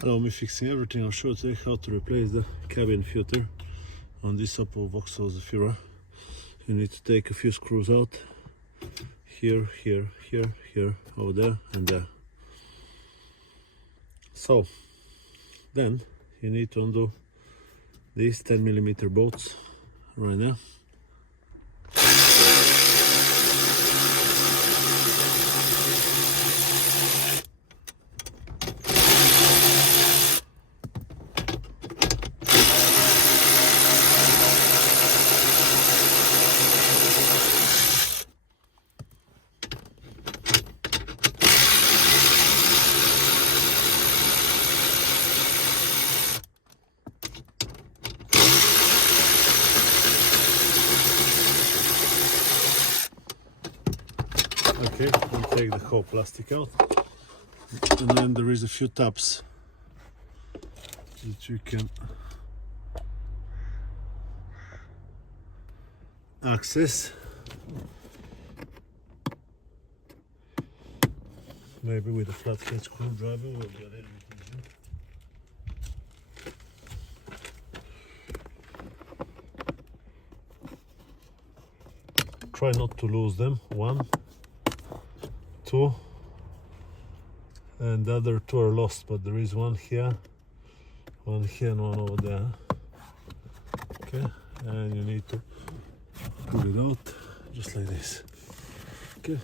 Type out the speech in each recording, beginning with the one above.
Allow me fixing everything. I'll show you how to replace the cabin filter on this Opel Vauxhall Zafira. You need to take a few screws out. Here, here, here, here, over there and there. So then you need to undo these 10mm bolts right now. Okay, and take the whole plastic out, and then there is a few tabs that you can access. Maybe with a flathead screwdriver will be a little bit easier. Try not to lose them. 1, 2, and the other 2 are lost, but there is one here and one over there. Okay, and you need to pull it out just like this. Okay,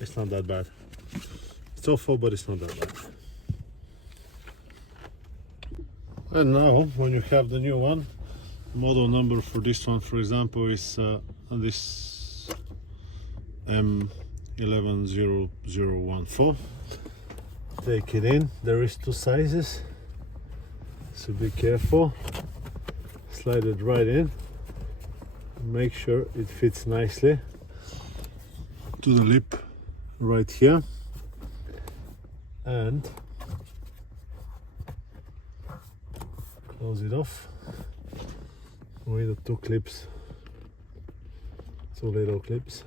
it's not that bad. It's awful, but it's not that bad. And now, when you have the new one, model number for this one, for example, is this M110014. Take it in. There is 2 sizes, so be careful. Slide it right in. Make sure it fits nicely to the lip right here, and close it off with the 2 clips, 2 little clips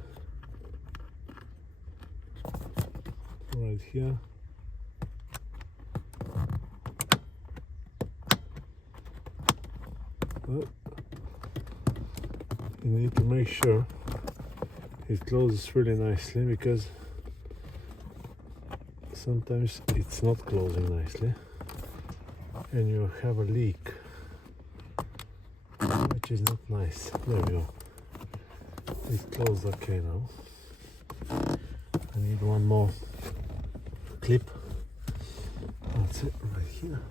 right here. Oh. You need to make sure it closes really nicely, because sometimes it's not closing nicely and you have a leak, which is not nice. There we go. It's closed okay now. I need one more clip. That's it right here.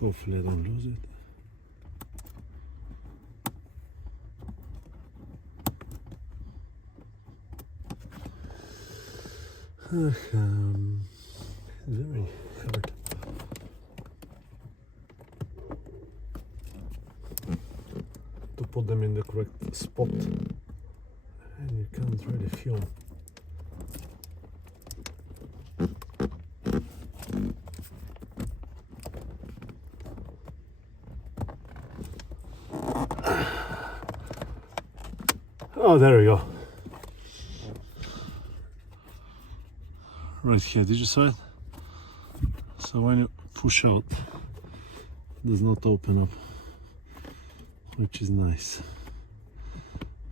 Hopefully I don't lose it. Very hard. To put them in the correct spot, and you can't really feel. Oh, there we go. Right here, did you see it? So when you push out, it does not open up, which is nice.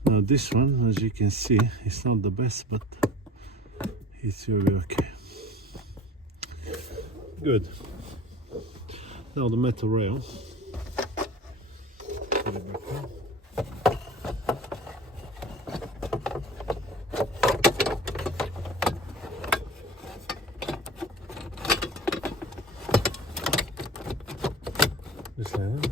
Now this one, as you can see, it's not the best, but it's really okay. Good. Now the metal rail. Put it back on. Just like that.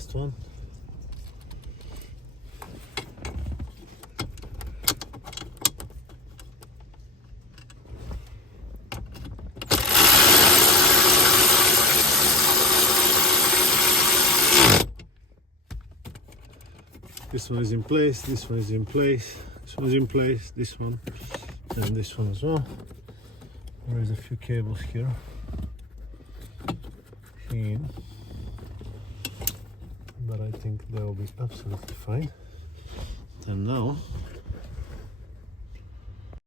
last one. This one is in place, this one is in place, this one is in place, this one, and this one as well. There is a few cables here. But I think they will be absolutely fine. And now